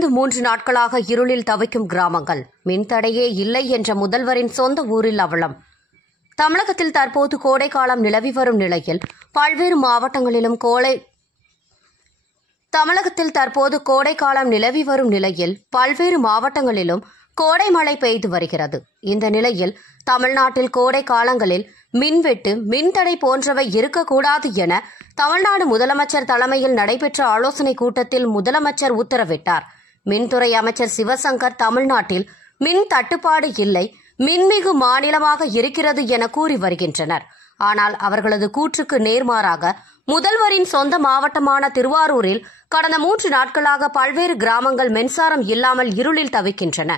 தொடர்ந்து 3 நாட்களாக இருளில் தவிக்கும் கிராமங்கள். மின்தடையே இல்லை என்ற முதல்வரின் சொந்த ஊரில் அவலம். தமிழகத்தில் தற்போது கோடைக்காலம் நிலவி வரும் நிலையில் பல்வேறு மாவட்டங்களிலும் கோடை மழை பெய்து வருகிறது. இந்த நிலையில் தமிழ்நாட்டில் கோடை காலங்களில் மின்வெட்டு, மின்தடை போன்றவை இருக்கக்கூடாது என தமிழ்நாடு முதலமைச்சர் தலைமையில் நடைபெற்ற ஆலோசனைக் கூட்டத்தில் முதலமைச்சர் உத்தரவிட்டார். மின்துறை அமைச்சர் சிவசங்கர் தமிழ்நாட்டில் மின் தட்டுப்பாடு இல்லை, மின்மிகு மாநிலமாக இருக்கிறது என கூறி வருகின்றனர். ஆனால் அவர்களது கூற்றுக்கு நேர்மாறாக முதல்வரின் சொந்த மாவட்டமான திருவாரூரில் கடந்த 3 நாட்களாக பல்வேறு கிராமங்கள் மின்சாரம் இல்லாமல் இருளில் தவிக்கின்றன.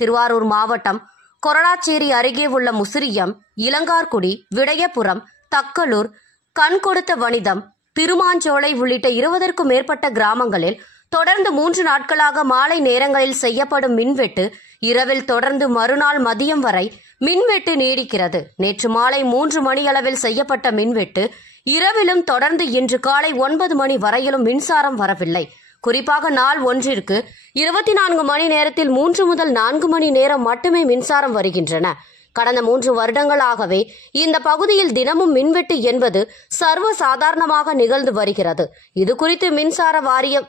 திருவாரூர் மாவட்டம் கொரடாச்சேரி அருகே உள்ள முசிறியம், இளங்கார்குடி, விடையபுரம், தக்கலூர், கண்கொடுத்த வனிதம், திருமாஞ்சோலை உள்ளிட்ட 20க்கும் மேற்பட்ட கிராமங்களில் தொடர்ந்து 3 நாட்களாக மாலை நேரங்களில் செய்யப்படும் மின்வெட்டு இரவில் தொடர்ந்து மறுநாள் மதியம் வரை மின்வெட்டு நீடிக்கிறது. நேற்று மாலை 3 மணியளவில் செய்யப்பட்ட மின்வெட்டு இரவிலும் தொடர்ந்து இன்று காலை 9 மணி வரையிலும் மின்சாரம் வரவில்லை. குறிப்பாக நாள் ஒன்றிற்கு 24 மணி நேரத்தில் 3 முதல் 4 மணி நேரம் மட்டுமே மின்சாரம் வருகின்றன. கடந்த 3 வருடங்களாகவே இந்த பகுதியில் தினமும் மின்வெட்டு என்பது சர்வ சாதாரணமாக நிகழ்ந்து வருகிறது. இதுகுறித்து மின்சார வாரியம்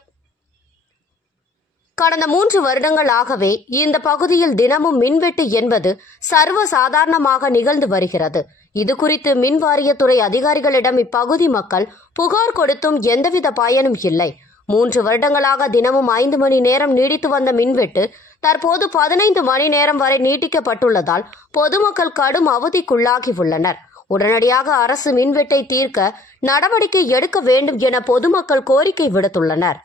கடந்த 3 வருடங்களாகவே இந்த பகுதியில் தினமும் மின்வெட்டு என்பது சர்வ சாதாரணமாக நிகழ்ந்து வருகிறது. இதுகுறித்து மின் வாரியத்துறை அதிகாரிகளிடம் இப்பகுதி மக்கள் புகார் கொடுத்தும் எந்தவித பயனும் இல்லை. 3 வருடங்களாக தினமும் 5 மணி நேரம் நீடித்து வந்த மின்வெட்டு தற்போது 15 மணி நேரம் வரை நீட்டிக்கப்பட்டுள்ளதால் பொதுமக்கள் கடும் அவதிக்குள்ளாகி உள்ளனர். உடனடியாக அரசு மின்வெட்டை தீர்க்க நடவடிக்கை எடுக்க வேண்டும் என பொதுமக்கள் கோரிக்கை விடுத்துள்ளனர்.